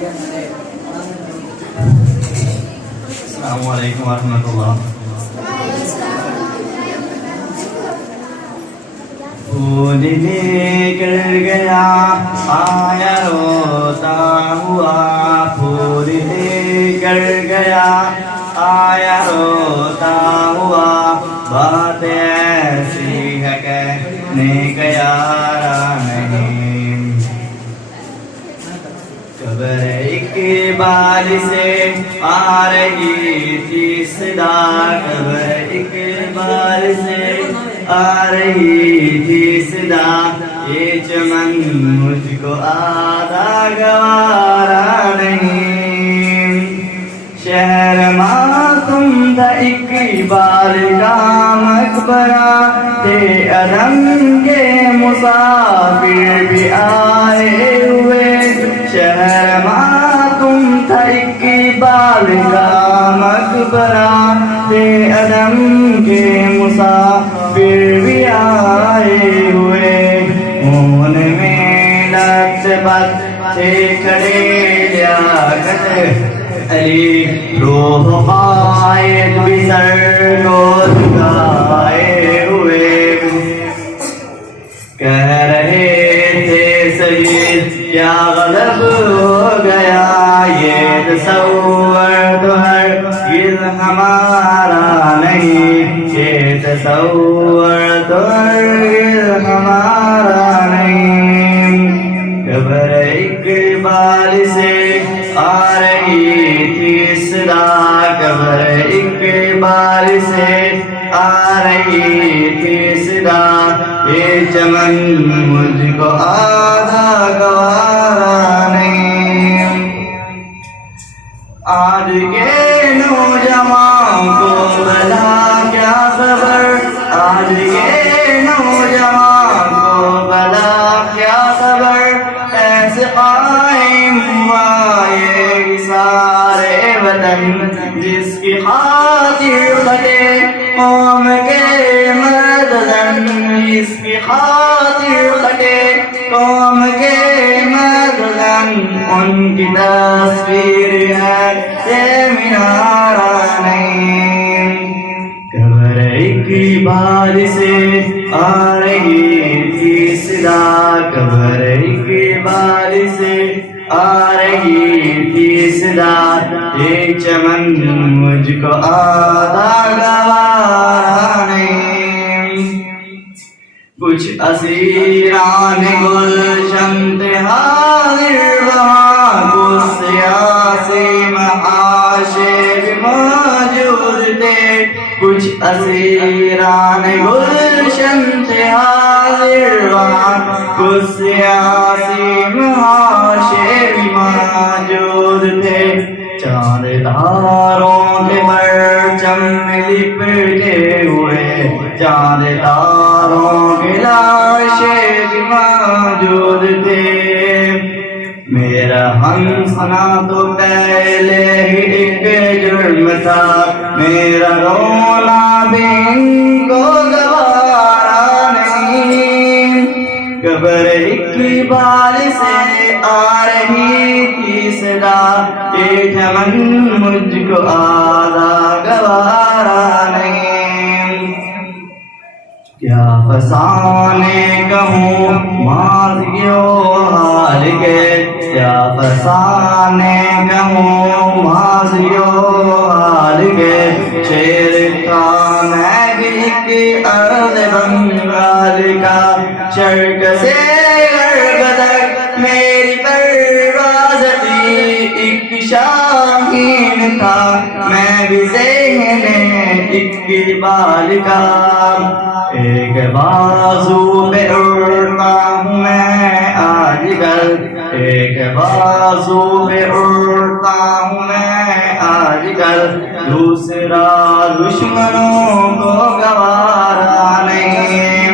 السلام علیکم ورحمۃ اللہ. پھول لے کر گیا آیا روتا ہوا، پھول لے کر گیا آیا روتا ہوا، بات ایسی ہے کہنے کا یارا نہیں. قبر اقبال سے آ رہی تھی صدا، قبر اقبال سے آ رہی تھی صدا، یہ چمن مجھ کو آدھا گوارا نہیں. شہر ماتم تھا اقبال کا مقبرہ، تھے عدم کے مسافر بھی آئے ہوئے. شہر ماتم تھا اقبال کا مقبرہ، تھے عدم کے مسافر بھی آئے ہوئے. خون میں لگت بت تھے کھڑے لیاقت علی، روح قائد بھی سر کو جھکائے ہوئے. کہہ رہے تھے سید کیا غلب ہو گیا، یہ تصور تو ہرگز ہمارا نہیں، یہ تصور تو ہرگز ہمارا نہیں. قبر اقبال سے آ رہی تھی صدا، قبر اقبال سے آ رہی تھی صدا، یہ چمن مجھ کو آدھا گوارا نہیں. آج کے نوجوان کو بلا کیا خبر، آج کے نوجوان کو بلا کیا خبر، ایسے قائم ہوا یہ سارے وطن جس کی خاطر خطے قوم کے مردن، جس کی خاطر خطے قوم کے مردن. ان کی تصویر ہے یہ مینارہ نہیں. قبر اقبال سے آ رہی تھی صدا، قبر اقبال سے آ رہی تھی صدا، یہ چمن مجھ کو آدھا گوارا نہیں. کچھ اسیران گلشن تھے حاضر وہاں، کچھ سیاسی محاشر بھی موجود تھے. کچھ اسیران گلشن تھے حاضر وہاں، کچھ سیاسی محاشر بھی موجود تھے. چاند تاروں کے پرچم میں لپٹے ہوئے، چاند تاروں کے لاشیں بھی موجود تھے. میرا ہنسنا تو پہلے ہی ایک جرم تھا، میرا رونا بھی ان کو گوارا نہیں. قبر اقبال سے آ رہی تھی صدا، یہ چمن مجھ کو آدھا گوارا نہیں. کیا فسانے کہوں ماضیوں حال کے، کیا فسانے کہوں ماضیوں حال کے. شیر تھا میں بھی ایک ارض بنگال کا، شرق سے غرب تک میری پرواز تھی. ایک شاہین تھا میں بھی ذہن اقبال کا، ایک بازو پہ اڑتا ہوں میں آج کل، ایک بازو پہ اڑتا ہوں میں آج کل. دوسرا دشمنوں کو گوارا نہیں.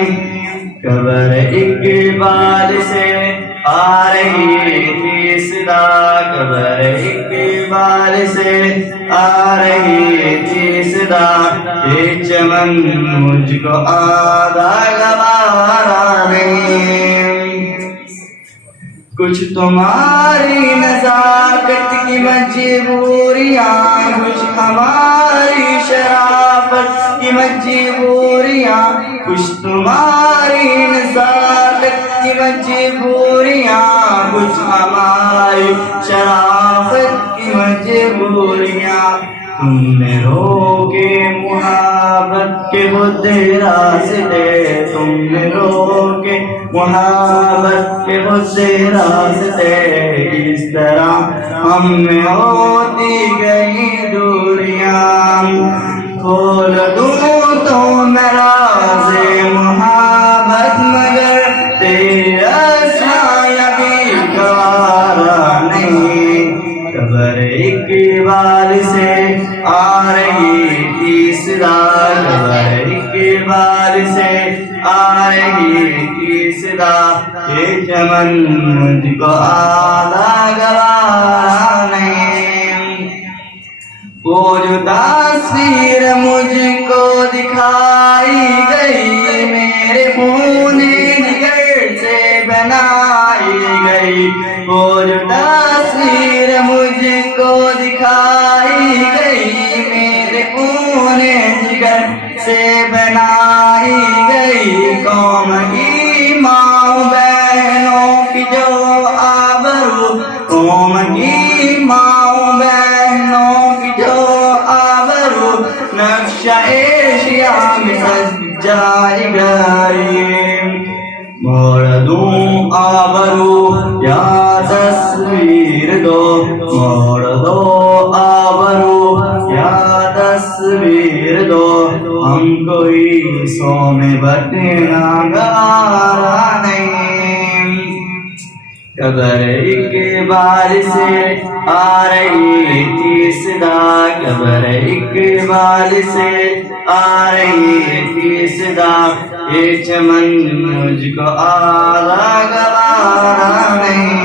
قبر اقبال سے آ رہی تھی صدا، قبر اقبال سے آ رہی تھی صدا، یہ چمن مجھ کو آدھا گوارا نہیں. کچھ تمہاری نزاکت مجبوریاں کچھ تمہاری نزاکت کی مجبوریاں کچھ ہماری شرافت کی مجبوریاں تم نے روکے محبت کے خود راستے تم نے روکے محبت کے خود راستے اس طرح ہم میں ہوتی گئی دوریاں کھول دوں تو میں راز محبت مگر تیرا سایہ بھی گوارا نہیں قبر اقبال سے آ رہی تیسرا قبر اقبال سے آ رہی تیسرا یہ چمن مجھ کو آدھا گوارا نہیں وہ جو تصویر مجھ کو دکھائی گئی میرے خون جگر سے بنائی گئی وہ جو تصویر مجھ کو دکھائی گئی میرے خون جگر سے بنائی گئی قوم کی ماں بہنوں کی جو آبرو قوم کی ماں بہنوں کی جو آبرو نقش ایشیا میں سجائی گئی موڑ دوں آبرو یا تصویر دو موڑ دو آبرو یا تصویر دو ہم کوئی سو میں بٹنا گارا نہیں قبر اقبال سے آ رہی تھی صدا قبر اقبال سے آ رہی تھی صدا یہ چمن مجھ کو آدھا گوارا نہیں